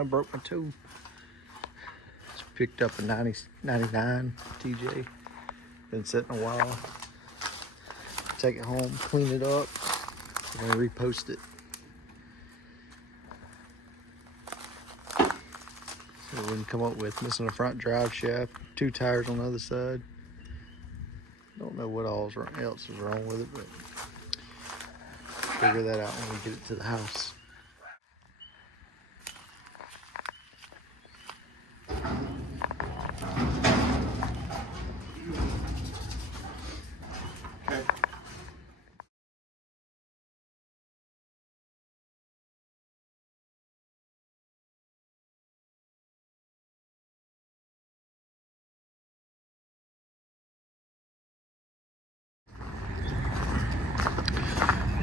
kind of broke my toe. Just picked up a 99 TJ. Been sitting a while. Take it home, clean it up, and repost it. So we can come up with missing a front drive shaft, 2 tires on the other side. Don't know what else is wrong with it, but figure that out when we get it to the house.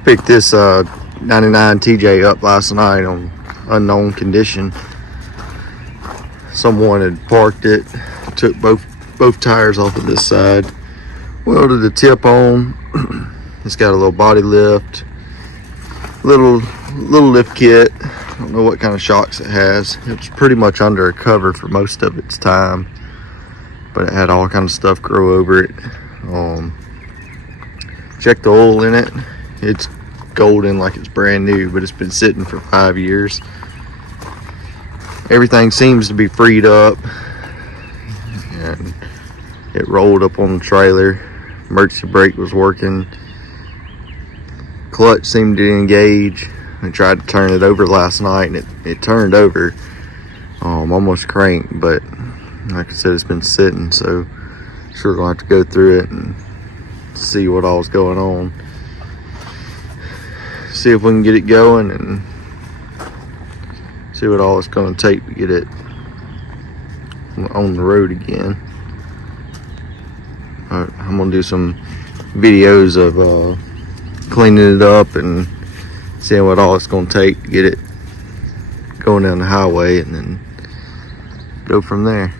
Picked this 99 TJ up last night on unknown condition. Someone had parked it, took both tires off of this side, welded the tip on. It's got a little body lift, little lift kit. I don't know what kind of shocks it has. It was pretty much under a cover for most of its time, but it had all kinds of stuff grow over it. Checked the oil in it. It's golden like it's brand new, but it's been sitting for 5 years. Everything seems to be freed up, and it rolled up on the trailer. Emergency brake was working. Clutch seemed to engage. I tried to turn it over last night, and it turned over, almost cranked, but like I said, it's been sitting, so sure gonna have to go through it and see what all's going on. See if we can get it going and see what all it's going to take to get it on the road again. I'm going to do some videos of cleaning it up and seeing what all it's going to take to get it going down the highway, and then go from there.